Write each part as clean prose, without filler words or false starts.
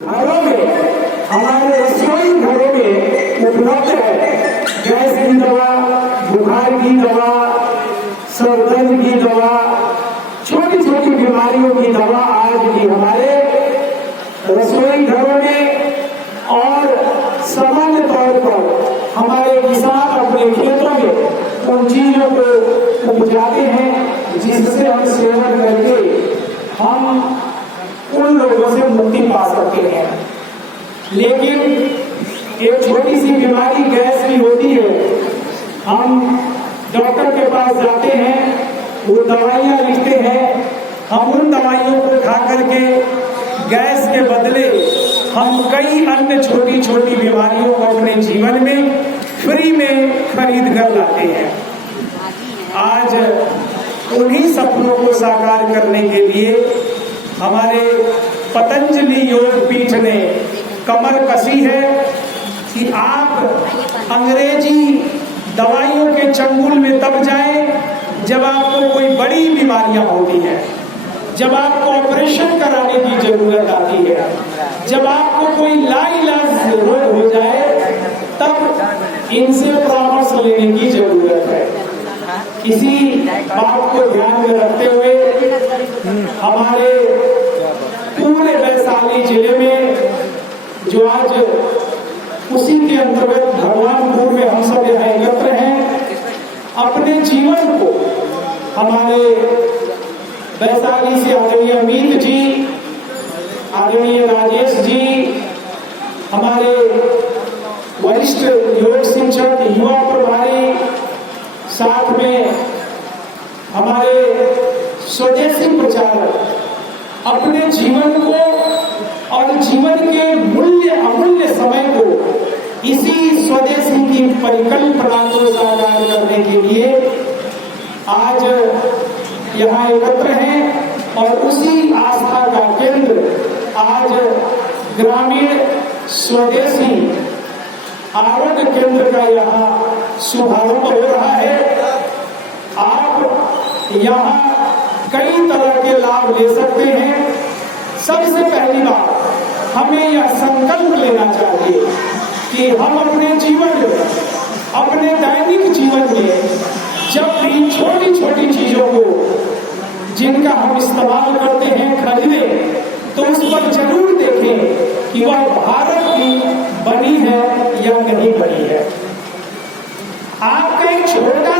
घरों में, हमारे रसोई घरों में उपलब्ध है। गैस की दवा, बुखार की दवा, सर दर्द की दवा, छोटी छोटी बीमारियों की दवा आज भी हमारे रसोई घरों में और सामान्य तौर पर हमारे किसान अपने खेतों में उन चीजों को उपजाते हैं जिससे हम सेवन करके हम उन लोगों से मुक्ति पा सकते हैं। लेकिन एक छोटी सी बीमारी गैस की होती है, हम डॉक्टर के पास जाते हैं, वो दवाइयाँ लिखते हैं, हम उन दवाइयों को खा करके गैस के बदले हम कई अन्य छोटी छोटी बीमारियों को अपने जीवन में फ्री में खरीद कर लाते हैं। आज उन्हीं सपनों को साकार करने के लिए हमारे पतंजलि योग पीठ ने कमर कसी है कि आप अंग्रेजी दवाइयों के चंगुल में तब जाएं जब आपको कोई बड़ी बीमारियां होती हैं, जब आपको ऑपरेशन कराने की जरूरत आती है, जब आपको कोई लाइलाज रोग हो जाए, तब इनसे परामर्श लेने की जरूरत है। इसी बात को ध्यान में रखते हुए हमारे पूरे वैशाली जिले में जो आज उसी के अंतर्गत भगवानपुर में हम सब यहाँ एकत्र हैं, अपने जीवन को हमारे वैशाली से आदरणीय अमित जी, आदरणीय राजेश जी, हमारे वरिष्ठ योग शिक्षक, युवा प्रभारी, साथ में हमारे स्वदेशी प्रचारक अपने जीवन को और जीवन के मूल्य अमूल्य समय को इसी स्वदेशी की परिकल्पना को साकार करने के लिए आज यहाँ एकत्र हैं और उसी आस्था का केंद्र आज ग्रामीण स्वदेशी आरोग्य केंद्र का यहाँ शुभारंभ हो रहा है। आप यहाँ कई तरह के लाभ ले सकते हैं। सबसे पहली बात, हमें यह संकल्प लेना चाहिए कि हम अपने जीवन में, अपने दैनिक जीवन में जब भी छोटी छोटी चीजों को जिनका हम इस्तेमाल करते हैं खरीदें, तो उस पर जरूर देखें कि वह भारत की बनी है या नहीं बनी है। आपका एक छोटा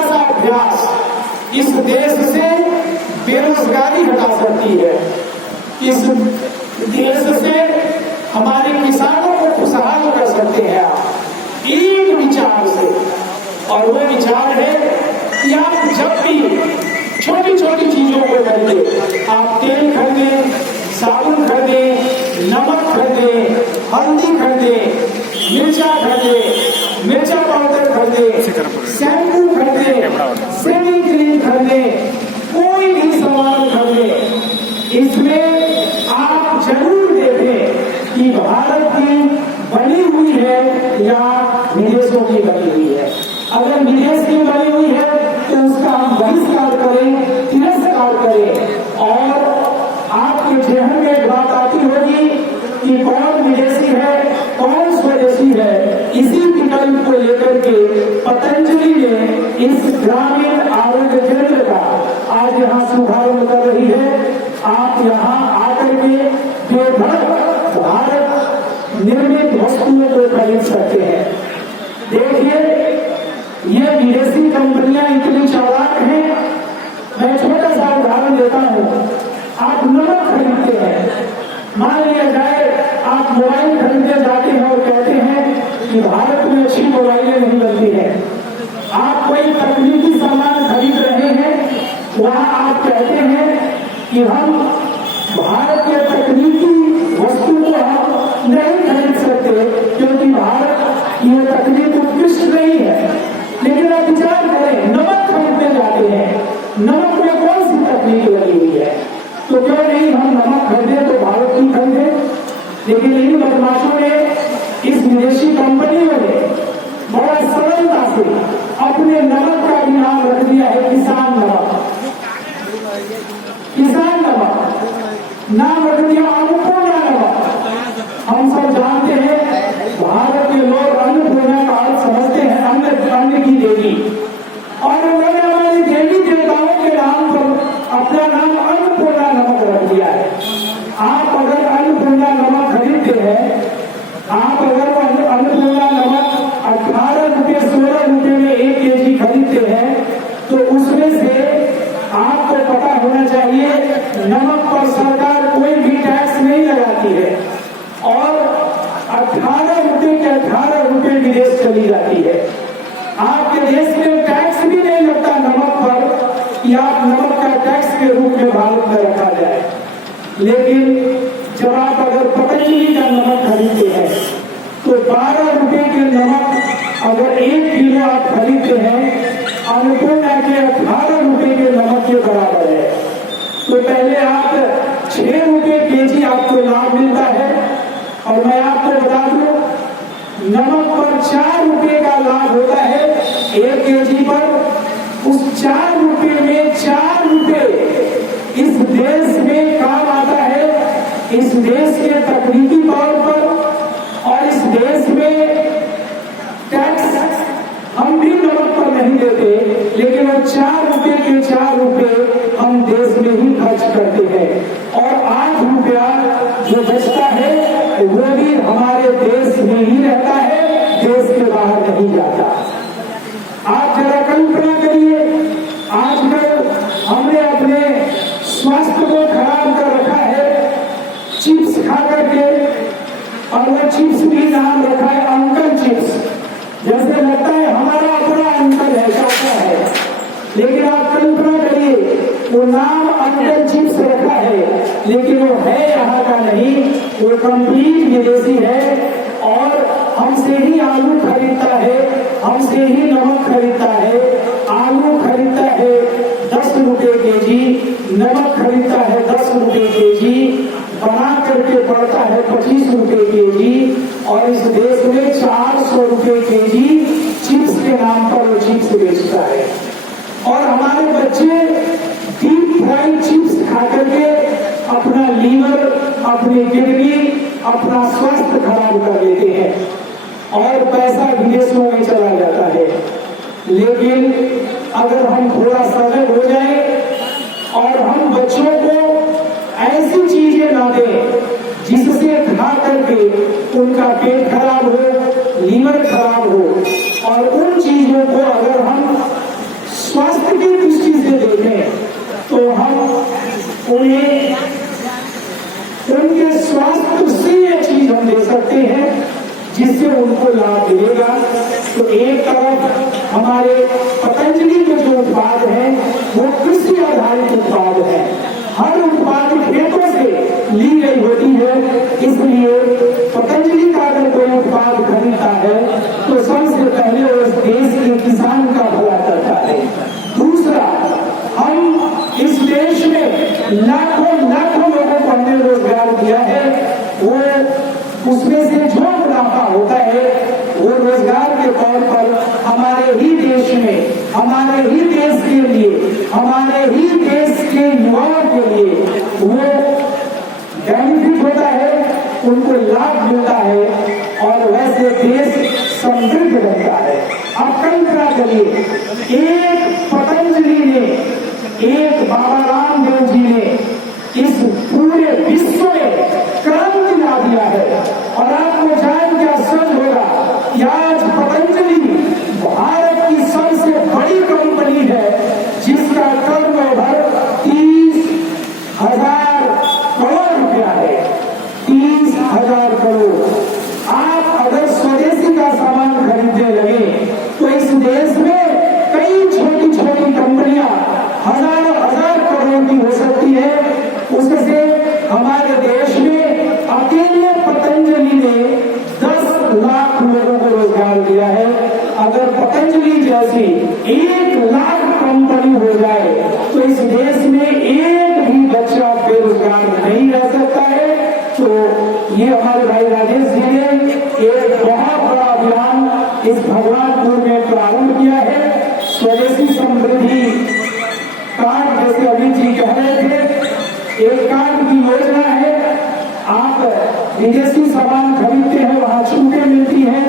सा अभ्यास इस देश से बेरोजगारी हटा सकती है, इस देश से हमारे किसानों को खुशहाल कर सकते हैं आप एक विचार से। और वो विचार है कि आप जब भी छोटी छोटी चीजों को खरीदें, आप तेल खरीदें, साबुन खरीदें, नमक खरीदें, हल्दी खरीदें, मिर्चा खरीदें, मिर्चा पाउडर खरीदें, शैम्पू खरीदें, शेविंग क्रीम खरीदें, कोई भी सामान खरीदें, इसमें आप जरूर देखें कि भारत की बनी हुई है या विदेशों की बनी हुई है। अगर विदेश की बनी हुई है तो उसका हम बहिष्कार करें, तिरस्कार करें। और आपके जहन में एक बात आती होगी कि कौन विदेशी है, कौन स्वदेशी है। इसी विकल्प को लेकर के पतंजलि ने इस ग्रामीण आरोग्य केंद्र का आज यहाँ शुभारंभ कर रही है। आप यहाँ आकर के बेधड़क भारत निर्मित वस्तुओं को खरीद सकते हैं। देखिए, ये विदेशी कंपनियां इतनी चालाक हैं। मैं छोटा सा उदाहरण देता हूँ। आप नमक खरीदते हैं, मान लिया जाए आप मोबाइल खरीदने जाते हैं और कहते हैं कि भारत में अच्छी मोबाइलें नहीं बनती है। आप कोई तकनीकी सामान खरीद रहे हैं, वहाँ आप कहते हैं कि हम भारतीय तकनीकी वस्तु को हम नहीं खरीद सकते क्योंकि भारत ये तकनीक उत्कृष्ट नहीं है। लेकिन आप विचार करें, नमक खरीदने जाते हैं, नमक में कौन सी तकनीक लगी हुई है? तो क्यों नहीं हम नमक खरीदे तो भारत की खरीदे। लेकिन इन बदमाशों ने, इस विदेशी कंपनियों ने बड़ा सरलता से अपने नमक का भी नाम रख दिया है किसान नमक। किसान नमक नाम रख दिया हम सब जानते हैं भारत के लोग अन्नपूर्णा का अर्थ समझते हैं अन्न की देवी, और उन्होंने हमारी देवी देवताओं के नाम पर अपना नाम अन्नपूर्णा नमक रख दिया है। आप अगर अन्नपूर्णा नमक खरीदते हैं, आप अगर अन्नपूर्णा नमक 18 रुपये 16 रुपये में 1 केजी खरीदते हैं, तो उसमें से आपको पता होना चाहिए नमक पर सरकार कोई भी टैक्स नहीं लगाती है, और 18 रुपये के 18 रुपये विदेश चली जाती है। आपके देश में टैक्स भी नहीं लगता नमक पर कि आप नमक का टैक्स के रूप में भारत में रखा जाए। लेकिन जब आप अगर पतंजलि का नमक खरीदते हैं तो 12 रुपये के नमक अगर 1 किलो आप खरीदते हैं, अन्नपूर्णा के 18 रुपये के नमक के बराबर है। तो पहले आप 6 रुपये केजी आपको लाभ मिलता है, और मैं आपको बता दूं नमक पर 4 रुपये का लाभ होता है 1 केजी पर। उस 4 रुपये में 4 रुपये इस देश में काम आता है, इस देश के तकनीकी तौर पर, और इस देश में टैक्स हम भी नमक पर नहीं देते, लेकिन वो 4 रुपये के 4 रुपये हम देश में ही खर्च करते हैं, और 8 रुपया जो बचता है वो भी हमारे देश में ही रहता है, देश के बाहर नहीं जाता। आप जरा कल्पना करिए, आजकल हमने अपने स्वास्थ्य को खराब कर रखा है चिप्स खा करके, और वो चिप्स भी नाम रखा है अंकल चिप्स, जैसे लगता है हमारा अपना अंकल है, चाचा है। लेकिन आप कल्पना करिए वो नाम अंकल चिप्स रखा है, लेकिन वो है यहाँ का नहीं, वो कंप्लीट विदेशी है, और हमसे ही आलू खरीदता है, हमसे ही नमक खरीदता है। आलू खरीदता है 10 रुपये केजी, नमक खरीदता है 10 रुपये केजी, बना करके पड़ता है 25 रुपये केजी, और इस देश में 400 रुपये केजी चिप्स के नाम पर वो चिप्स बेचता है। और हमारे बच्चे डीप फ्राई चिप्स खा करके अपना लीवर, अपनी किडनी, अपना स्वास्थ्य खराब कर लेते हैं, और पैसा विदेशों में चला जाता है। लेकिन अगर हम थोड़ा सजग हो जाए और हम बच्चों को ऐसी चीजें ना दें जिससे खा करके उनका पेट खराब हो, लीवर खराब हो, और उन चीजों को अगर हम स्वास्थ्य की दृष्टि से देखें तो हम उन्हें उनके स्वास्थ्य से ये चीज हम दे सकते हैं जिससे उनको लाभ मिलेगा। तो एक तरफ हमारे पतंजलि के जो उत्पाद हैं वो कृषि आधारित उत्पाद है, हर उत्पाद खेतों से ली गई होती है, इसलिए पतंजलि का अगर कोई उत्पाद खरीदता है तो सबसे पहले उस देश के किसान का भला करता है। दूसरा, हम इस देश में लाखों लोगों को हमने रोजगार दिया है, वो उसमें से जो मुनाफा होता है वो रोजगार के तौर पर हमारे ही देश में, हमारे ही देश के लिए, हमारे ही देश के युवाओं के लिए वो बेनिफिट होता है, उनको लाभ मिलता है, और वैसे देश समृद्ध रहता है। आप कल्पना करिए, एक पतंजलि ने, एक बाबा रामदेव जी ने इस पूरे विश्व में क्रांति ला दिया है, और आपको जान के आश्चर्य होगा कि आज पतंजलि भारत की सबसे बड़ी कंपनी है जिसका टर्नओवर 30,000 करोड़ रुपया है। 30,000 करोड़। आप अगर स्वदेशी का सामान खरीदने लगे तो इस देश में कई छोटी छोटी कंपनियां हजारों करोड़ की हो सकती है। उससे हमारे देश में अकेले पतंजलि ने 10 लाख लोगों को रोजगार दिया है। अगर पतंजलि जैसी 1 लाख कंपनी हो जाए तो इस देश में एक भी बच्चा बेरोजगार नहीं रह सकता है। तो ये हमारे भाई राजेश जी ने एक बहुत बड़ा अभियान इस भगवानपुर में प्रारंभ किया है। स्वदेशी समृद्धि कार्ड, जैसे अभी जी कह रहे थे, एक कार्ड की योजना है। आप विदेशी सामान खरीदते हैं वहां छूटें मिलती हैं,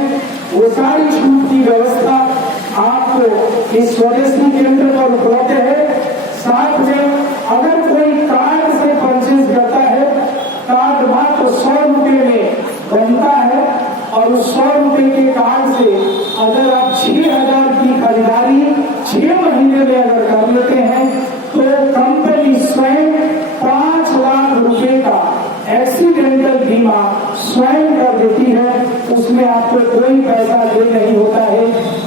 वो सारी छूट की व्यवस्था आपको इस स्वदेशी केंद्र पर उपलब्ध है। साथ में अगर कोई कार्ड से परचेज करता है, कार्ड मात्र 100 रुपये में बनता है और उस 100 रुपये के कार्ड से अगर आप 6,000 की खरीदारी 6 महीने में अगर कर लेते हैं तो कंपनी स्वयं 5 लाख रुपए का एक्सीडेंटल बीमा स्वयं कर देती है। उसमें आपको कोई पैसा दे नहीं होता है।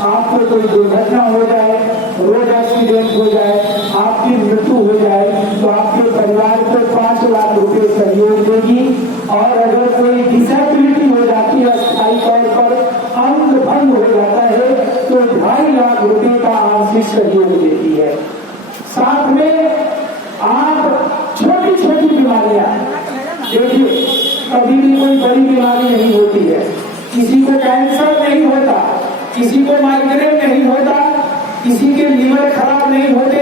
आपको कोई दुर्घटना हो जाए, रोड एक्सीडेंट हो जाए, आपकी मृत्यु हो जाए तो आपके परिवार को 5 लाख रुपए सहयोग देगी। और अगर कोई डिसेबिलिटी हो जाती है, अस्थायी तौर पर अंग भंग हो जाता है तो 2.5 लाख रुपए का आंशिक सहयोग देती है। साथ में आप छोटी छोटी बीमारियां देखिए, कभी भी कोई बड़ी बीमारी नहीं होती है। किसी को कैंसर नहीं होता, किसी को माइग्रेन नहीं होता, किसी के लीवर खराब नहीं होते,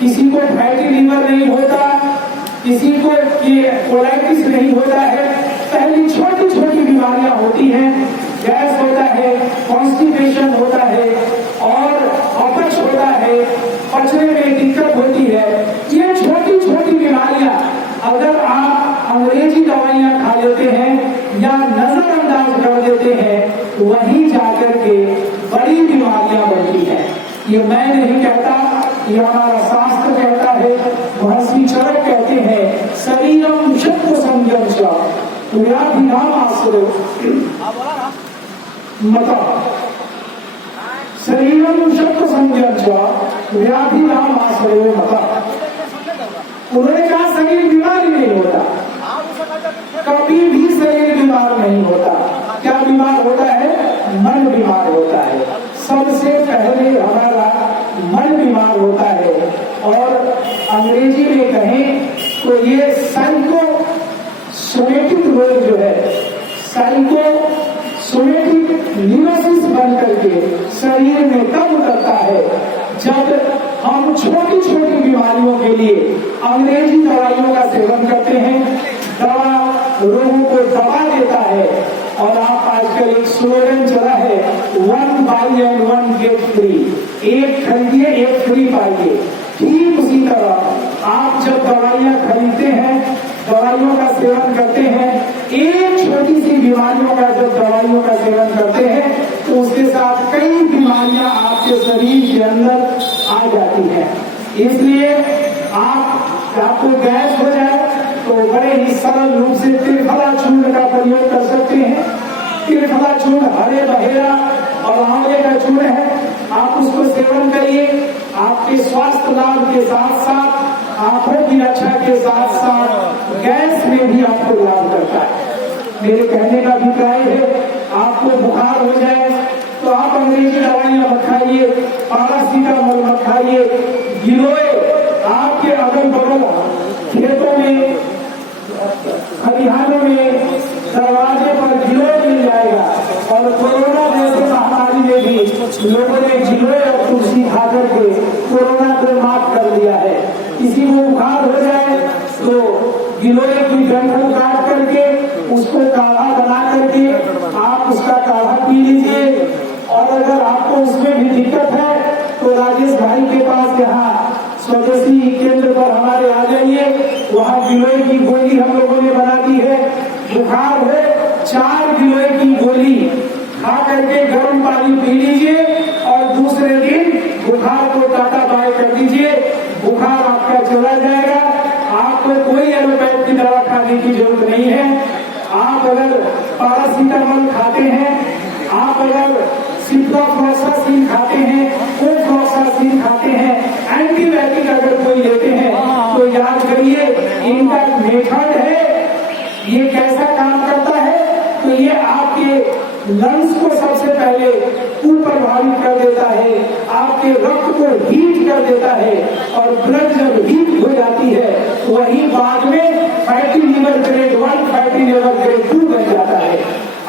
किसी को फैटी लीवर नहीं होता, किसी को कोलाइटिस नहीं होता है। पहली छोटी छोटी बीमारियां होती हैं, गैस होता है, कॉन्स्टिपेशन होता है और अपच होता है, पचने में दिक्कत होती है। ये छोटी छोटी बीमारियां अगर आप अंग्रेजी दवाइयां खा लेते हैं या नजरअंदाज कर देते हैं, वहीं जाकर के बड़ी बीमारियां बनती हैं। ये मैं नहीं कहता, ये हमारा शास्त्र कहता है। महर्षि चरक कहते हैं, शरीरम शब्द संयम व्याधिनाम आश्रय मता, शरीरम शब्द संयम व्याधिनाम आश्रय मता। उन्होंने कहा शरीर बीमार नहीं होता, कभी भी शरीर बीमार नहीं होता। क्या बीमार होता है? मन बीमार होता है। सबसे पहले हमारा मन बीमार होता है। और अंग्रेजी में कहें तो ये साइकोसोमेटिक रोग जो है, साइकोसोमेटिक न्यूरोसिस बन करके शरीर में तब उतरता है जब हम छोटी छोटी बीमारियों के लिए अंग्रेजी दवाइयों का सेवन करते हैं। दवा रोगों को दबा देता है। और आप आजकल एक स्लोगन चला है, 1 buy and 1 get free, एक खरीदिए एक फ्री पाइए। ठीक उसी तरह आप जब दवाइयां खरीदते हैं, दवाइयों का सेवन करते हैं, एक छोटी सी बीमारियों का जब दवाइयों का सेवन करते हैं तो उसके साथ कई बीमारियां आपके शरीर के अंदर आ जाती हैं। इसलिए आपको गैस हो जाए तो बड़े ही सरल रूप से त्रिफला चूर्ण का प्रयोग कर सकते हैं। त्रिफला चूर्ण हरे बहेरा और आंवले का चूर्ण है, आप उसको सेवन करिए। आपके स्वास्थ्य लाभ के साथ साथ आंखों की रक्षा के साथ साथ गैस में भी आपको लाभ करता है। मेरे कहने का अभिप्राय है, आपको बुखार हो जाए तो आप अंग्रेजी दवाइयां मत खाइए, पैरासीटामोल मत खाइए। गिलोय आपके अगल बगल खेतों में, खलिहानों में, दरवाजे पर गिलोय मिल जाएगा। और कोरोना जैसे महामारी में भी लोगों ने गिलोय और तुलसी खा करके कोरोना को मात कर दिया है। किसी को बुखार हो जाए तो गिलोय की डंठल काट करके उसको काढ़ा बना करके आप उसका काढ़ा पी लीजिए। और अगर आपको उसमें भी दिक्कत है तो राजेश भाई के पास यहाँ स्वदेशी केंद्र पर हमारे आ जाइए, वहाँ गिलोय की गोली हम लोगों ने बना दी है। बुखार हो 4 गिलोय की गोली खा करके गर्म पानी पी लीजिए और दूसरे दिन बुखार को टाटा बाय कर दीजिए। बुखार आपका चला जाएगा। आपको कोई एलोपैथ की दवा खाने की जरूरत नहीं है। आप अगर पैरासीटामोल खाते हैं, आप अगर सिप्रोफ्लोक्सासिन खाते हैं, ओफ्लोक्सासिन खाते हैं, एंटीबायोटिक अगर कोई लेते हैं तो याद करिए इनका मेथड है। ये कैसा काम करता है? तो ये आपके लंग्स को सबसे पहले प्रभावित कर देता है, आपके रक्त को हीट कर देता है। और ब्लड जब हीट हो जाती है वही बाद में fatty liver grade 1, fatty liver grade 2 बन जाता है।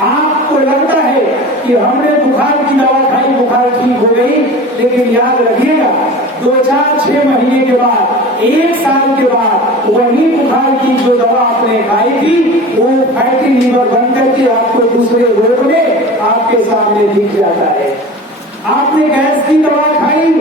आपको लगता है कि हमने बुखार की दवा खाई, बुखार ठीक हो गई, लेकिन याद रखिएगा 6 महीने के बाद, 1 साल के बाद वही बुखार की जो दवा आपने खाई थी वो फैटी लीवर बन करके आपको दूसरे रोग में आपके सामने दिख जाता है। आपने गैस की दवा खाई,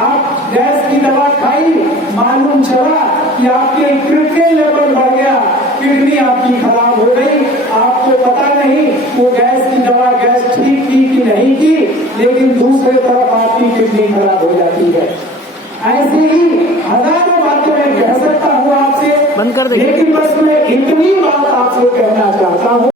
आप गैस की दवा खाई, मालूम चला कि आपके क्रिटिकल लेवल बढ़ गया, किडनी आपकी खराब हो गई, आपको पता नहीं वो गैस की दवा गैस ठीक की कि नहीं की, लेकिन दूसरे तरफ आपकी किडनी खराब हो जाती है। ऐसे ही हजारों बातें मैं कह सकता हूँ आपसे, बंद कर दे। लेकिन बस मैं इतनी बात आपसे कहना चाहता हूँ।